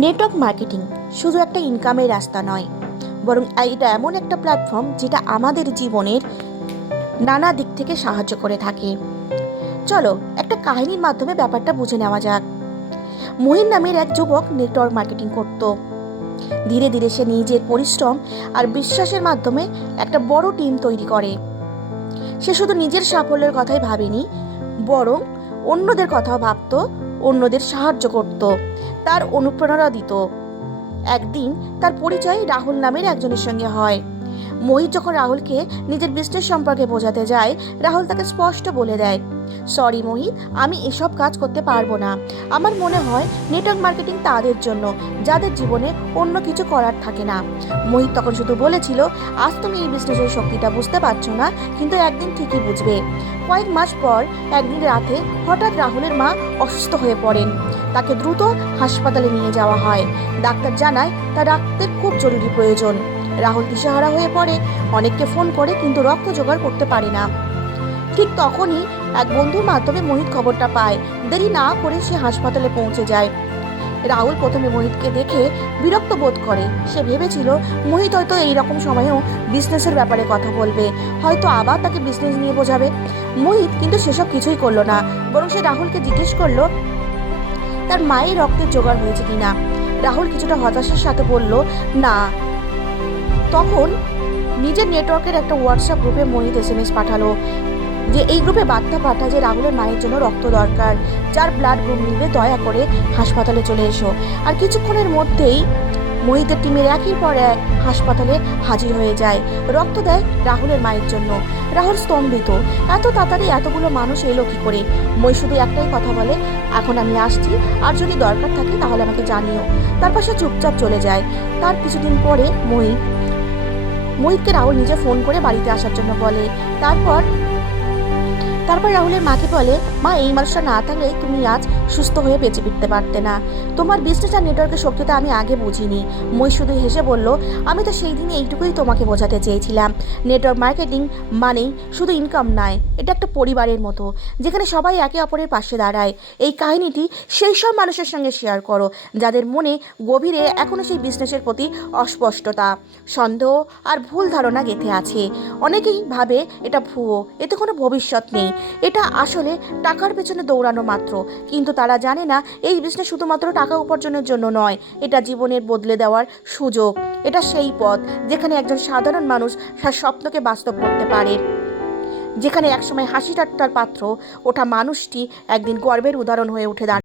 Network marketing শুধু একটা ইনকামের রাস্তা নয়, বরং এটা এমন একটা প্ল্যাটফর্ম যেটা আমাদের জীবনের নানা দিক থেকে সাহায্য করে থাকে। চলো একটা কাহিনীর মাধ্যমে ব্যাপারটা বুঝে নেওয়া যাক। মহিন নামের এক যুবক নেটওয়ার্ক মার্কেটিং করত। ধীরে ধীরে সে নিজের পরিশ্রম আর বিশ্বাসের মাধ্যমে একটা বড় টিম তৈরি করে। সে শুধু নিজের সাফল্যের কথাই ভাবেনি, বরং অন্যদের কথাও ভাবতো, অন্যদের সাহায্য করত, তার অনুপ্রেরণা দিত। একদিন তার পরিচয় রাহুল নামের একজনের সঙ্গে হয়। মোহিত যখন রাহুলকে নিজের বিজনেস সম্পর্কে বোঝাতে যায়, রাহুল তাকে স্পষ্ট বলে দেয়, সরি মোহিত, আমি এসব কাজ করতে পারবো না। আমার মনে হয় নেটওয়ার্ক মার্কেটিং তাদের জন্য যাদের জীবনে অন্য কিছু করার থাকে না। মোহিত তখন শুধু বলেছিল, আজ তুমি এই বিজনেসের শক্তিটা বুঝতে পারছো না, কিন্তু একদিন ঠিকই বুঝবে। কয়েক মাস পর একদিন রাতে হঠাৎ রাহুলের মা অসুস্থ হয়ে পড়েন। তাকে দ্রুত হাসপাতালে নিয়ে যাওয়া হয়। ডাক্তার জানায় তার রক্তের খুব জরুরি প্রয়োজন। রাহুল দিশেহারা হয়ে পড়ে, অনেককে ফোন করে কিন্তু রক্ত জোগাড় করতে পারে না। ঠিক তখনই এক বন্ধুর মাধ্যমে মোহিত খবরটা পায়। দেরি না করে সে হাসপাতালে পৌঁছে যায়। রাহুল প্রথমে মোহিতকে দেখে বিরক্ত বোধ করে। সে ভেবেছিল মোহিত হয়তো এইরকম সময়েও বিজনেসের ব্যাপারে কথা বলবে, হয়তো আবার তাকে বিজনেস নিয়ে বোঝাবে। মোহিত কিন্তু সেসব কিছুই করলো না, বরং সে রাহুলকে জিজ্ঞেস করলো তার মায়ের রক্তের জোগাড় হয়েছে কিনা। রাহুল কিছুটা হতাশার সাথে বলল, না। তখন নিজের নেটওয়ার্কের একটা হোয়াটসঅ্যাপ গ্রুপে মোহিত SMS পাঠালো যে এই গ্রুপে বার্তা পাঠা যে রাহুলের মায়ের জন্য রক্ত দরকার, যার ব্লাড গ্রুপ নিবে দয়া করে হাসপাতালে চলে এসো। আর কিছুক্ষণের মধ্যেই মোহিতের টিমের একের পর এক হাসপাতালে হাজির হয়ে যায়, রক্ত দেয় রাহুলের মায়ের জন্য। রাহুল স্তম্ভিত, এত তাড়াতাড়ি এতগুলো মানুষ এলো কি করে। মই শুধু একটাই কথা বলে, এখন আমি আসছি, আর যদি দরকার থাকে তাহলে আমাকে জানিও। তারপর সে চুপচাপ চলে যায়। তার কিছুদিন পরে মোহিতকে রাহুল নিজে ফোন করে বাড়িতে আসার জন্য বলে। তারপর রাহুলের মাকে বলে, মা, এই মানুষটা না থাকলে তুমি আজ সুস্থ হয়ে বেঁচে ফিরতে পারতে না। তোমার বিজনেস আর নেটওয়ার্কের শক্তিটা আমি আগে বুঝিনি। মই শুধু হেসে বলল, আমি তো সেই দিনে এইটুকুই তোমাকে বোঝাতে চেয়েছিলাম। নেটওয়ার্ক মার্কেটিং মানেই শুধু ইনকাম নয়, এটা একটা পরিবারের মতো, যেখানে সবাই একে অপরের পাশে দাঁড়ায়। এই কাহিনীটি সেই সব মানুষের সঙ্গে শেয়ার করো যাদের মনে গভীরে এখনও সেই বিজনেসের প্রতি অস্পষ্টতা, সন্দেহ আর ভুল ধারণা গেঁথে আছে। অনেকেই ভাবে এটা ভুয়ো, এতে কোনো ভবিষ্যৎ নেই, এটা আসলে টাকার পেছনে দৌড়ানো মাত্র। কিন্তু তারা জানে না এই বিজনেস শুধুমাত্র টাকা উপার্জনের জন্য নয়, এটা জীবনের বদলে দেওয়ার সুযোগ। এটা সেই পথ যেখানে একজন সাধারণ মানুষ তার স্বপ্নকে বাস্তব করতে পারে, যেখানে একসময় হাসি ঠাট্টার পাত্র ওঠা মানুষটি একদিন গর্বের উদাহরণ হয়ে উঠে দাঁড়ায়।